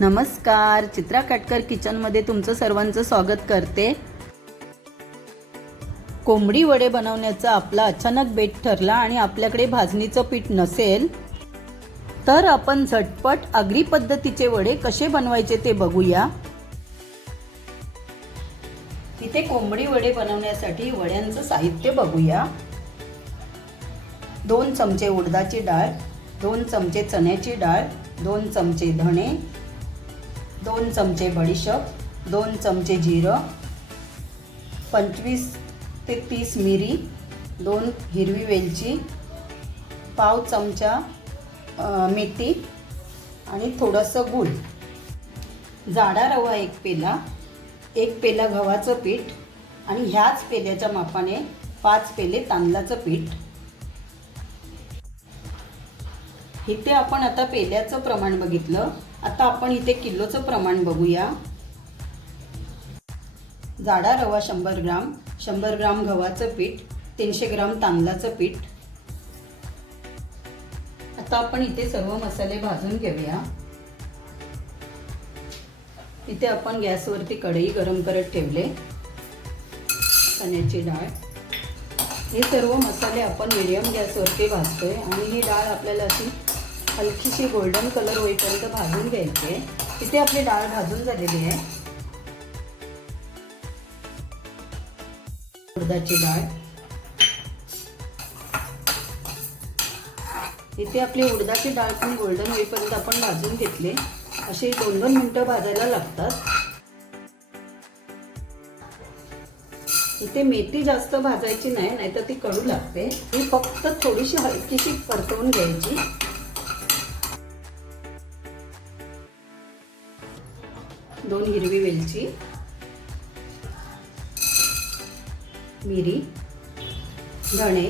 नमस्कार चित्रा काटकर किचनमध्ये तुमचं सर्वांचं स्वागत करते. कोंबडी वडे बनवण्याचा आपला अचानक बेट ठरला आणि आपल्याकडे भाजणीचं पीठ नसेल तर आपण झटपट आगरी पद्धतीचे वडे कसे बनवायचे ते बघूया. इथे कोंबडी वडे बनवण्यासाठी वड्यांचं साहित्य बघूया. दोन चमचे उडदाची डाळ दोन चमचे चण्याची डाळ दोन चमचे धणे दोन चमचे बडीशेप दोन चमचे जिरं पंचवीस ते तीस मिरी दोन हिरवी वेलची पाव चमचा मेथी आणि थोडंसं गूळ. जाडा रवा एक पेला एक पेला गव्हाचं पीठ आणि ह्याच पेल्याच्या मापाने पाच पेले तांदळाचं पीठ. इथे आपण आता पेल्याचं प्रमाण बघितलं. आता आपण इथे किलोचं प्रमाण बघूया. जाडा रवा शंभर ग्राम शंभर ग्राम गव्हाचं पीठ तीनशे ग्राम तांदळाचं पीठ. आता आपण इथे सर्व मसाले भाजून घेऊया. इथे आपण गॅसवरती कढई गरम करत ठेवले. चण्याची डाळ. हे सर्व मसाले आपण मिडियम गॅसवरती भाजतोय आणि ही डाळ आपल्याला अशी हलकीशी गोल्डन कलर होईपर्यंत भाजून घ्यायची. आहे इथे आपली डाळ भाजून झालेली आहे. उडदाची डाळ. इथे आपली उडदाची डाळ पण गोल्डन होईपर्यंत आपण भाजून घेतले. असे दोन दोन मिनटं भाजायला लागतात. इथे मेथी जास्त भाजायची नाही नाहीतर ती कडू लागते. ही फक्त थोडीशी हलकीशी परतवून घ्यायची. दोन हिरवी वेलची मिरी धणे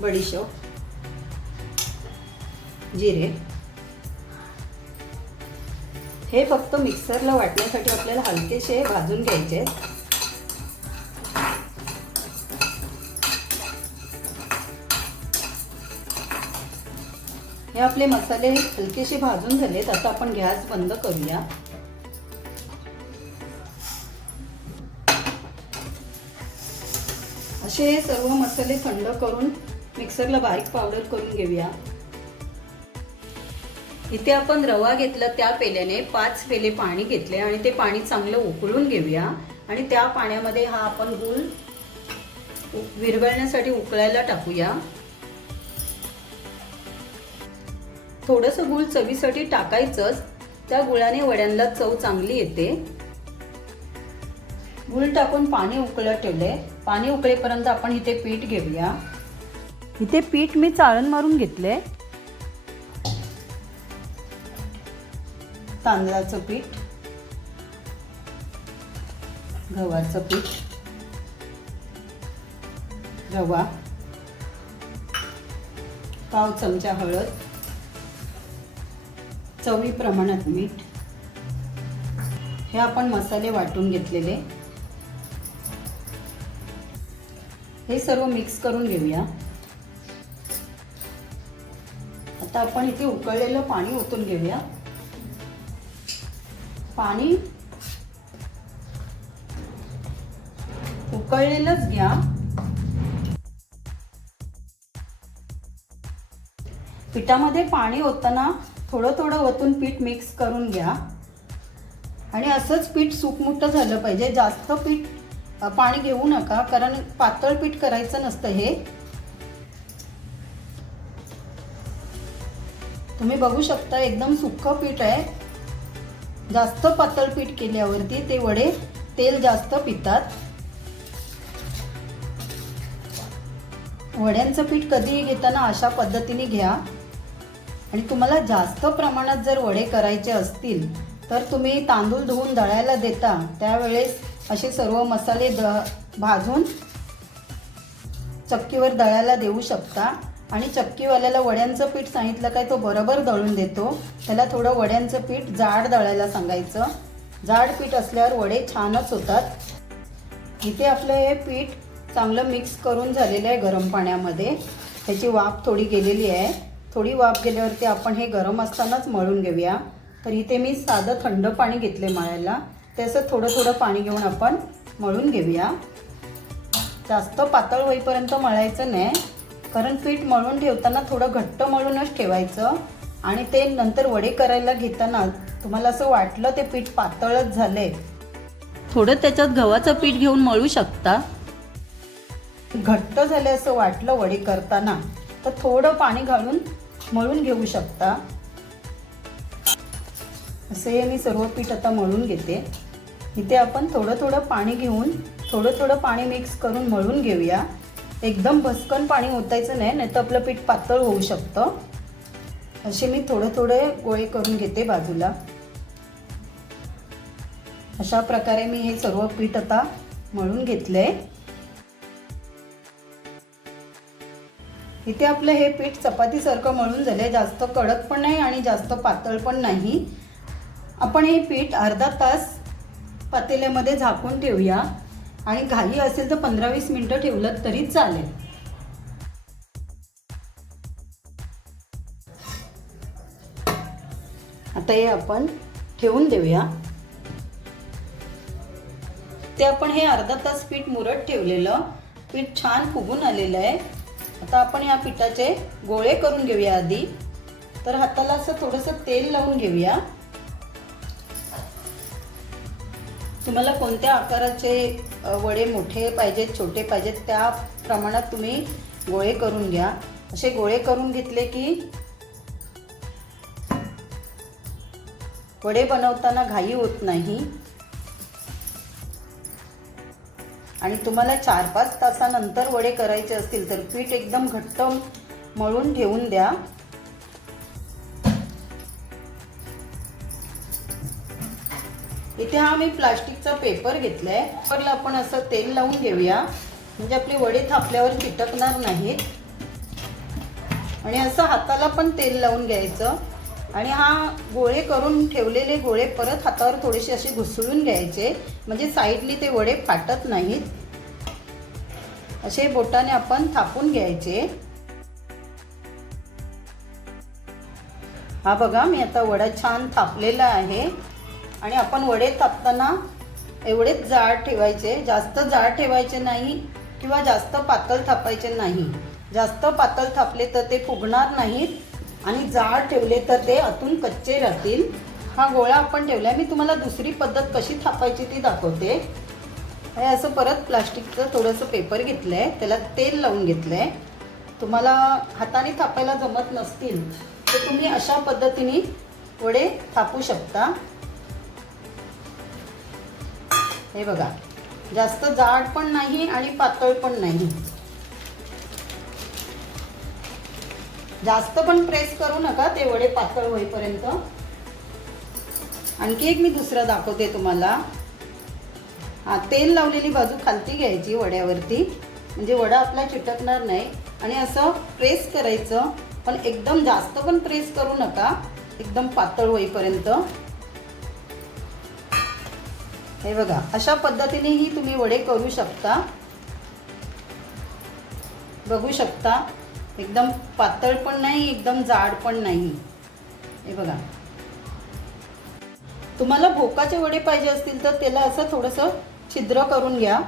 बडीशेप जिरे हे फक्त मिक्सरला वाटण्यासाठी आपल्याला हलकेसे भाजून घ्यायचे आहेत. हे आपले मसाले हलकेसे भाजून झालेत. आता आपण गॅस बंद करूया. असे हे सर्व मसाले थंड करून मिक्सरला बारीक पावडर करून घेऊया. इथे आपण रवा घेतला त्या पेल्याने पाच पेले पाणी घेतले आणि ते पाणी चांगलं उकळून घेऊया. आणि त्या पाण्यामध्ये हा आपण गुल विरघळण्यासाठी उकळायला टाकूया. थोडंसं गूळ चवीसाठी टाकायचंच. त्या गुळाने वड्यांना चव चांगली येते. गुळ टाकून पाणी उकळत ठेवले. पाणी उकळेपर्यंत आपण इथे पीठ घेऊया. इथे पीठ मी चाळण मारून घेतले. तांदळाचं पीठ. गव्हाचं पीठ. रवा. पाव चमचा हळद. चवी प्रमाणात मीठ. हे आपण मसाले वाटून घेतलेले. हे सर्व मिक्स करून घेऊया. आता आपण इथे उकळलेलं पाणी ओतून घेऊया. पाणी उकळलेलंच घ्या. पिठामध्ये पाणी ओतताना थोडं थोडं ओतून पीठ मिक्स करून घ्या. आणि असंच पीठ सुकमुट्ट झालं पाहिजे. जास्त पीठ पाणी घेऊ नका कारण पातळ पीठ करायचं नसतं हे. तुम्ही बघू शकता एकदम सुक्क पीठ आहे. जास्त पातळ पीठ केल्यावरती ते वडे तेल जास्त पितात. वड्यांचं पीठ कधीही घेताना अशा पद्धतीने घ्या. आणि तुम्हाला जास्त प्रमाणात जर वडे करायचे असतील तर तुम्ही तांदूळ धुवून दळायला देता. त्यावेळेस असे सर्व मसाले द भाजून चक्कीवर दळायला देऊ शकता. आणि चक्कीवाल्याला वड्यांचं पीठ सांगितलं काय तो बरोबर दळून देतो. त्याला थोडं वड्यांचं पीठ जाड दळायला सांगायचं. जाड पीठ असल्यावर वडे छानच होतात. इथे आपलं हे पीठ चांगलं मिक्स करून झालेलं आहे गरम पाण्यामध्ये. त्याची वाफ थोडी गेलेली आहे. थोडी वाफ गेल्यावरती आपण हे गरम असतानाच मळून घेऊया. तर इथे मी साधं थंड पाणी घेतले मळायला. त्याचं थोडं थोडं पाणी घेऊन आपण मळून घेऊया. जास्त पातळ होईपर्यंत मळायचं नाही. कारण पीठ मळून ठेवताना थोडं घट्ट मळूनच ठेवायचं. आणि ते नंतर वडे करायला घेताना तुम्हाला असं वाटलं ते पीठ पातळच झाले थोडं त्याच्यात गव्हाचं पीठ घेऊन मळू शकता. घट्ट झाले असं वाटलं वडे करताना. तर थोडं पाणी घालून मळून घेऊ शकता. असे मी सर्व पीठ आता मळून घेते. इथे आपण थोडं थोडं पाणी घेऊन थोडं थोडं पाणी मिक्स करून मळून घेऊया. एकदम भस्कन पाणी ओतायचं नाही नाही तर आपलं पीठ पातळ होऊ शकतं. असे मी थोडे थोडे गोळे करून घेते बाजूला. अशा प्रकारे मी हे सर्व पीठ आता मळून घेतलं आहे इथे आपलं हे पीठ चपातीसारखं मळून झालंय. जास्त कडक पण नाही आणि जास्त पातळ पण नाही. आपण हे पीठ अर्धा तास पातेल्यामध्ये झाकून ठेवूया. आणि घाई असेल तर पंधरा वीस मिनटं ठेवलं तरी चालेल. आता हे आपण ठेवून देऊया. ते आपण हे अर्धा तास पीठ मुरत ठेवलेलं. पीठ छान फुगून आलेलं आहे. आता आपण या पिठाचे गोळे करून घेऊया आधी. तर हाताला असं थोडंसं तेल लावून घेऊया. तुम्हाला कोणत्या आकाराचे वडे मोठे पाहिजेत छोटे पाहिजेत त्या प्रमाणात तुम्ही गोळे करून घ्या. असे गोळे करून घेतले की वडे बनवताना घाई होत नाही. आणि तुम्हाला चार पाच तासानंतर वडे करायचे असतील तर पीठ एकदम घट्ट मळून ठेवून द्या. इथे हा मी प्लास्टिकचा पेपर घेतलाय. पेपरला आपण असं तेल लावून घेऊया. म्हणजे आपले वडे थापल्यावर चिटकणार नाहीत. आणि असं हाताला पण तेल लावून घ्यायचं. आणि हा गोळे करून ठेवलेले गोळे परत हातावर थोडेसे असे घुसळून घ्यायचे. म्हणजे साईडली ते वडे फाटत नाहीत. असे बोटाने आपण थापून घ्यायचे. हा बघा मी आता वडा छान थापलेला आहे. आणि आपण वडे थापताना एवढेच जाड ठेवायचे. जास्त जाड ठेवायचे नाही किंवा जास्त पातळ थापायचे नाही. जास्त पातळ थापले तर ते फुगणार नाहीत. आणि जाड ठेवले तर ते आतून कच्चे राहतील. हा गोळा आपण ठेवला मी तुम्हाला दुसरी पद्धत कशी थापायची ती दाखवते. हे असं परत प्लास्टिकचं थोडंसं पेपर घेतलं आहे त्याला तेल लावून घेतलं आहे तुम्हाला हाताने थापायला जमत नसतील तर तुम्ही अशा पद्धतीने वडे थापू शकता. हे बघा. जास्त जाड पण नाही आणि पातळ पण नाही. जास्त पण प्रेस करू नका ते वडे पातळ होईपर्यंत. आणखी एक मी दुसरं दाखवते तुम्हाला. हा तेल लावलेली बाजू खालती घ्यायची वड्यावरती. म्हणजे वडा आपला चिटकणार नाही. आणि असं प्रेस करायचं पण एकदम जास्त पण प्रेस करू नका. एकदम पातळ होईपर्यंत. हे बघा अशा पद्धतीनेही तुम्ही वडे करू शकता. बघू शकता. एकदम पातळ पण नाही एकदम जाड पण नाही. हे बघा. तुम्हाला भोकाचे वडे पाहिजे असतील तर त्याला असं थोडंसं छिद्र करून घ्या.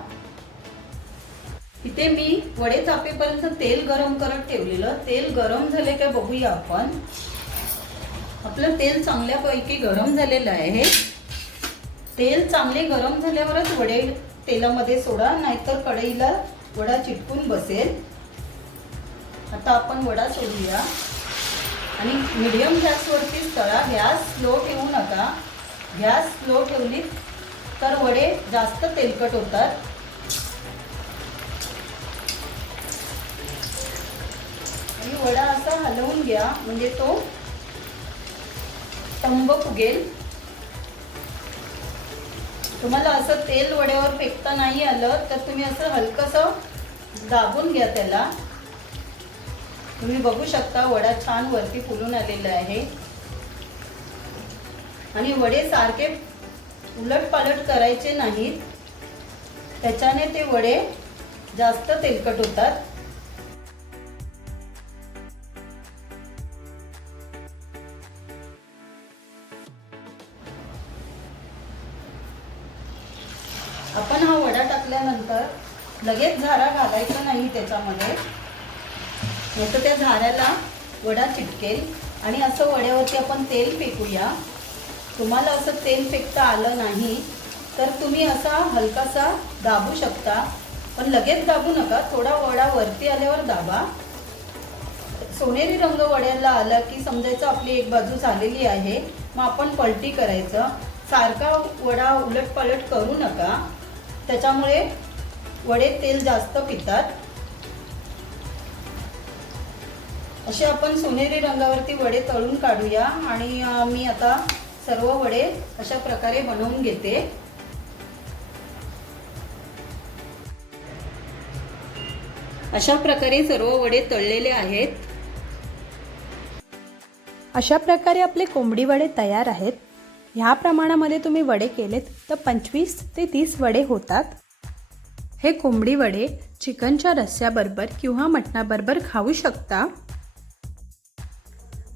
इथे मी वडे चापेपर्यंत तेल गरम करत ठेवलेलं. तेल गरम झाले का बघूया आपण. आपलं तेल चांगल्यापैकी गरम झालेलं आहे. तेल चांगले गरम झाल्यावरच वडे तेलामध्ये सोडा नाहीतर कढईला वडा चिटकून बसेल. आता आपण वडा सोडूया. आणि मिडियम गॅसवरतीच तळा गॅस स्लो ठेवू नका. गॅस स्लो ठेवलीत तर वडे जास्त तेलकट होतात. आणि वडा असा हलवून घ्या म्हणजे तो तंब फुगेल. तुम्हाला असं तेल वड्यावर फेकता नाही आलं तर तुम्ही असं हलकंसं दाबून घ्या त्याला. तुम्ही बघू शकता वडा छान वरती फुलून आलेला आहे. आणि वडे सारखे उलट पालट करायचे नाहीत. त्याच्याने ते वडे जास्त तेलकट होतात. आपण हा वडा टाकल्यानंतर लगेच झारा घालायचा नाही त्याच्यामध्ये. नाही तर त्या झाऱ्याला वडा चिटकेल आणि असं वड्यावरती आपण तेल फेकूया. तुम्हाला असं तेल फेकता आलं नाही तर तुम्ही असा हलकासा दाबू शकता. पण लगेच दाबू नका थोडा वडा वरती आल्यावर दाबा. सोनेरी रंग वड्याला आला की समजायचं आपली एक बाजू झालेली आहे मग आपण पलटी करायचं. सारखा वडा उलट पलट करू नका. त्याच्यामुळे वडे तेल जास्त पितात. असे आपण सोनेरी रंगावरती वडे तळून काढूया आणि मी आता सर्व वडे अशा प्रकारे बनवून घेते. अशा प्रकारे सर्व वडे तळलेले आहेत. अशा प्रकारे आपले कोंबडी वडे तयार आहेत. ह्या प्रमाणामध्ये तुम्ही वडे केलेत तर पंचवीस ते तीस वडे होतात. हे कोंबडी वडे चिकनच्या रस्स्याबरोबर किंवा मटणाबरोबर खाऊ शकता.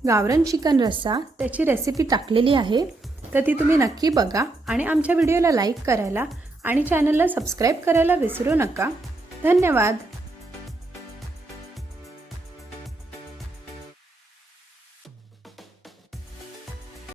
गावरण चिकन रस्सा त्याची रेसिपी टाकलेली आहे. तर ती तुम्ही नक्की बघा आणि आमच्या व्हिडिओला लाईक करायला आणि चॅनलला सबस्क्राईब करायला विसरू नका. धन्यवाद.